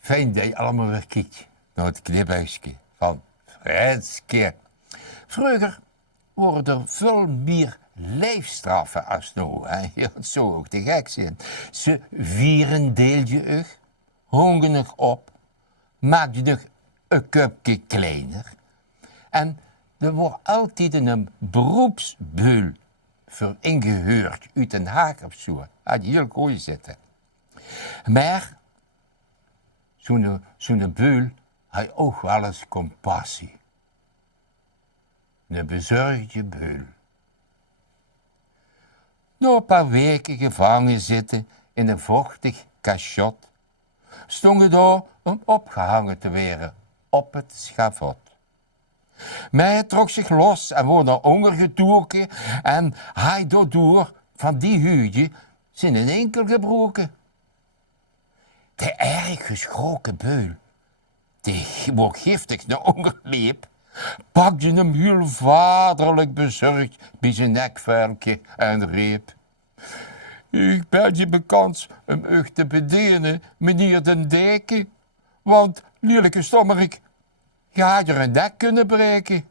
Fijn dat je allemaal weer kijkt naar het knipuisje van Frenske. Vroeger worden er veel meer lijfstraffen als nu. Hè? Ja, het zou ook te gek zijn. Ze vieren deel je ug, hongen nog op, maak je nog een cupje kleiner. En er wordt altijd een beroepsbeul voor ingehuurd uit Den Haag of zo. Had je heel goed zitten. Maar zo'n beul had ook wel eens compassie. Een bezorgde beul. Na een paar weken gevangen zitten in een vochtig cachot, stond daar om opgehangen te worden op het schavot. Mij trok zich los en wordt naar honger getoeken en hij door van die huidje zijn een enkel gebroken. De erg geschrokken beul, die wordt giftig naar honger liep, pakte hem heel vaderlijk bezorgd bij zijn nekvelkje en riep: "Ik ben je bekend om u te bedienen, meneer den deken, want, lelijke stommerik, je had er een nek kunnen breken."